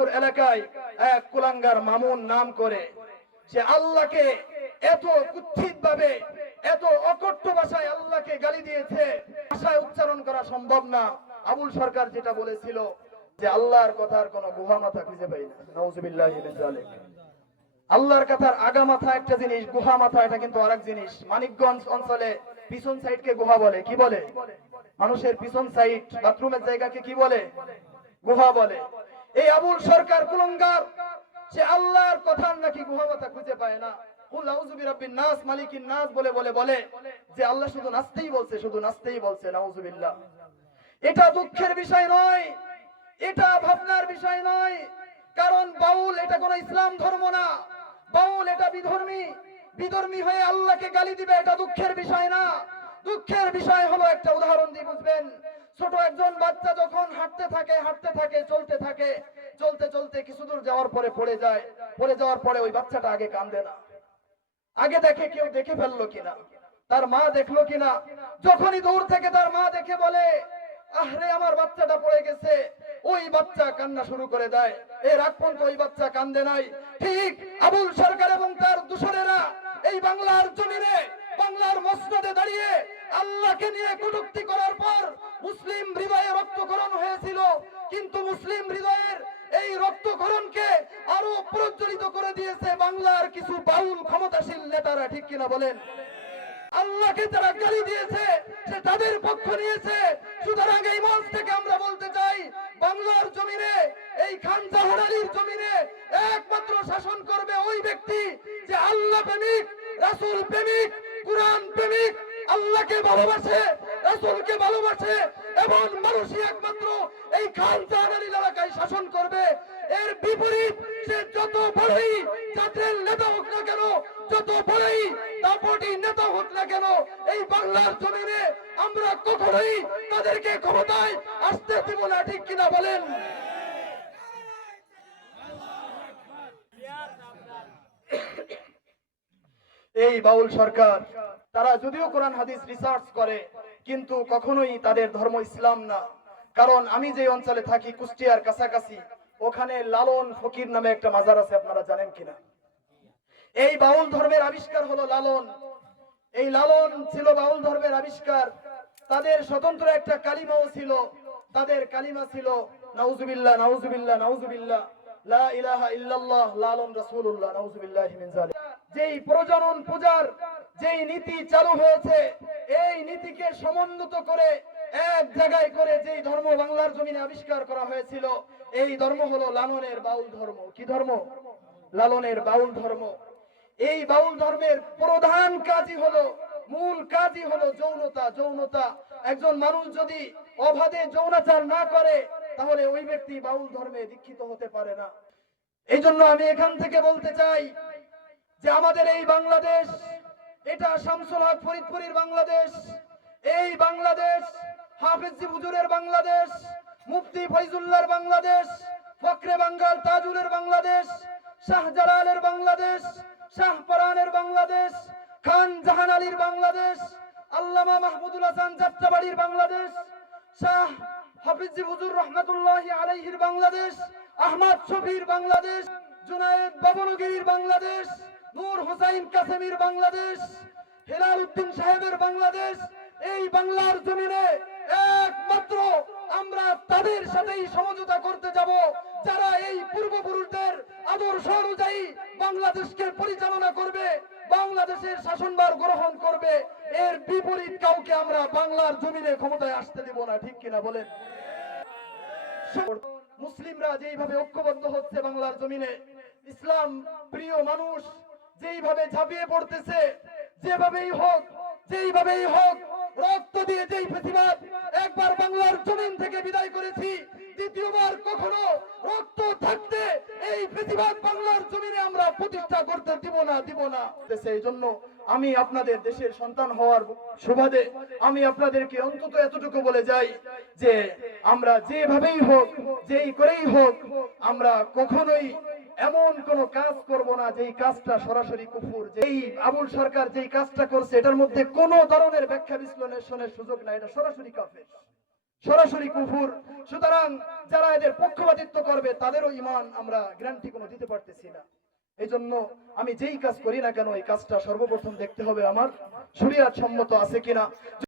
মোহাম্মদপুর এলাকায় এক কুলাঙ্গার মামুন নাম করে সে আল্লাহকে এত কুৎসিত ভাবে, এত অকট্য ভাষায় আল্লাহকে গালি দিয়েছে, ভাষায় উচ্চারণ করা সম্ভব না। আবুল সরকার যেটা বলেছিল যে আল্লাহর কথার কোনো গুহা মাথা খুঁজে পাই না, নাউজুবিল্লাহি মিন যালিক। আল্লাহর কথার আগা মাথা একটা জিনিস, গুহা মাথা এটা কিন্তু আরেক জিনিস। মানিকগঞ্জ অঞ্চলে পিছন সাইডকে গুহা বলে। কি বলে? মানুষের পিছন সাইড বাথরুমের জায়গাকে কি বলে? গুহা বলে। এই আবুল সরকার কুলাঙ্গার সে আল্লাহর কথার নাকি গুহা মাথা খুঁজে পায় না। কুল আউযু বিরাব্বিন নাস মালিকিন নাস বলে বলে বলে যে আল্লাহ শুধু নাচতেই বলছে, শুধু নাচতেই বলছে। নাউজুবিল্লাহ। এটা দুঃখের বিষয় নয়, এটা ভাবনার বিষয় নয়। কারণ বাউল এটা কোন ইসলাম ধর্ম না। বাউল এটা বিধর্মী। বিধর্মী হয়ে আল্লাহকে গালি দিবে, এটা দুঃখের বিষয় না। দুঃখের বিষয় হলো, একটা উদাহরণ দিয়ে বুঝবেন। ছোট একজন বাচ্চা যখন হাঁটতে থাকে, চলতে থাকে, চলতে চলতে কিছু দূর যাওয়ার পরে পড়ে যায়। পড়ে যাওয়ার পরে ওই বাচ্চাটা আগে কাঁদে না, আগে দেখে কেউ দেখে ফেললো কিনা, তার মা দেখলো কিনা। যখনই দূর থেকে তার মা দেখে বলে আহরে আমার বাচ্চাটা পড়ে গেছে, ওই বাচ্চা কান্না শুরু করে দেয়। এর আগ পর্যন্ত ওই বাচ্চা কান্দে নাই। ঠিক আবুল সরকার এবং তার দূষরেরা এই বাংলার জমিনে, বাংলার মসনদে দাঁড়িয়ে আল্লাহকে নিয়ে কটূক্তি করার পর মুসলিম হৃদয়ে রক্তক্ষরণ হয়েছিল। কিন্তু মুসলিম হৃদয়ের এই রক্তক্ষরণকে আরো প্রজ্বলিত করে দিয়েছে বাংলার কিছু বাউল ক্ষমতাশীল নেতারা। ঠিক কিনা বলেন? আল্লাহকে যারা গালি দিয়েছে সে তাদের পক্ষ নিয়েছে। সুতরাং এই মঞ্চ থেকে আমরা বলতে চাই, বাংলার জমিনে, এই খান জাহান আলীর জমিনে একমাত্র শাসন করবে ওই ব্যক্তি যে আল্লাহ প্রেমিক, রাসূল প্রেমিক, কুরআন প্রেমিক, আল্লাহকে ভালোবাসে, রাসূলকে ভালোবাসে এবং মানুষই একমাত্র এই খান জাহান আলীর এলাকায় শাসন করবে। এর বিপরীত সে যত বড়ই জাতির নেতা হোক না কেন, যত বড়ই দাপটি নেতা হোক না কেন, এই বাংলার জমিনে আমরা কখনোই তাদেরকে ক্ষমতায় আসতে দিব না। ঠিক কিনা বলেন? এই বাউল সরকার তারা যদিও কোরআন হাদিস রিসার্চ করে, কিন্তু কখনোই তাদের ধর্ম ইসলাম না। কারণ আমি যে অঞ্চলে থাকি কুষ্টিয়ার কাছাকাছি, ওখানে লালন ফকির নামে একটা মাজার আছে, আপনারা জানেন কিনা? এই বাউল ধর্মের আবিষ্কার হলো লালন। এই লালন ছিল বাউল ধর্মের আবিষ্কার। তাদের স্বতন্ত্র একটা কালিমাও ছিল। তাদের কালিমা ছিল নাউজুবিল্লাহ, নাউজুবিল্লাহ, নাউজুবিল্লাহ, লা ইলাহা ইল্লাল্লাহ, লালন রাসূলুল্লাহ, নাউজুবিল্লাহি মিন যালিক। যেই প্রজনন পূজার যেই নীতি চালু হয়েছে, এই নীতিকে সমন্বিত করে এক জায়গায় করে যেই ধর্ম বাংলার জমিনে আবিষ্কার করা হয়েছিল, এই ধর্ম হলো লালনের বাউল ধর্ম। কি ধর্ম? লালনের বাউল ধর্ম। এই বাউল ধর্মের প্রধান কাজই হলো, মূল কাজই হলো যৌনতা। যৌনতা। একজন মানুষ যদি অবাধে যৌনাচার না করে তাহলে ওই ব্যক্তি বাউল ধর্মে দীক্ষিত হতে পারে না। এই জন্য আমি এখান থেকে বলতে চাই যে আমাদের এই বাংলাদেশ, এটা শামসুল হক ফরিদপুরের বাংলাদেশ। এই বাংলাদেশ হাফেজ হুজুরের বাংলাদেশ, মুফতি ফয়জুল্লাহর বাংলাদেশ, ফখরে বাঙ্গাল তাজুলের বাংলাদেশ, শাহজালালের বাংলাদেশ, শাহপরানের বাংলাদেশ, খান জাহান আলীর বাংলাদেশ, আল্লামা মাহমুদুল হাসান যাত্রাবাড়ির বাংলাদেশ, শাহ হাফিজ হুজুর রহমাতুল্লাহি আলাইহির বাংলাদেশ, আহমদ শফির বাংলাদেশ, জুনায়েদ বাবনগিরির বাংলাদেশ, নূর হোসাইন কাসেমির বাংলাদেশ, হেলাল উদ্দিন সাহেবের বাংলাদেশ। এই বাংলার জমিনে একমাত্র আমরা তাদের সাথেই সমঝোতা করতে যাব যারা এই পূর্বপুরুষদের আদর্শ অনুযায়ী বাংলাদেশকে পরিচালনা করবে, বাংলাদেশের শাসনভার গ্রহণ করবে। এর বিপরীত কাউকে আমরা বাংলার জমিনে ক্ষমতায় আসতে দেব না। ঠিক কিনা বলেন? মুসলিমরা যেইভাবে ঐক্যবদ্ধ হচ্ছে বাংলার জমিনে, ইসলাম প্রিয় মানুষ যেইভাবে ঝাঁপিয়ে পড়তেছে, যেভাবেই হোক, যেইভাবেই হোক, রক্ত দিয়ে যেই ফেসিবাদ একবার বাংলার জমিন থেকে বিদায় করেছি, দ্বিতীয়বার কখনো রক্ত থাকতে এই ফেসিবাদ বাংলার জমিনে আমরা প্রতিষ্ঠা করতে দিব না, দিব না। এই জন্য আমি আপনাদের দেশের সন্তান হওয়ার সুবাদে আমি আপনাদেরকে অন্তত এতটুকু বলে যাই যে আমরা যেভাবেই হোক, যেই করেই হোক, আমরা কখনোই এমন কোন কাজ করব না যেই কাজটা সরাসরি কুফর। যেই আবুল সরকার যেই কাজটা করছে এটার মধ্যে কোন ধরনের ব্যাখ্যা বিশ্লেষণের সুযোগ নাই, এটা সরাসরি কাফের। সরাসরি কুফর। সুতরাং যারা এদের পক্ষপাতিত্ব করবে তাদেরও ঈমান আমরা গ্যারান্টি কোনো দিতে পারতেছি না। এই জন্য আমি যেই কাজ করি না কেন এই কাজটা সর্বপ্রথম দেখতে হবে আমার শরীয়ত সম্মত আছে কিনা।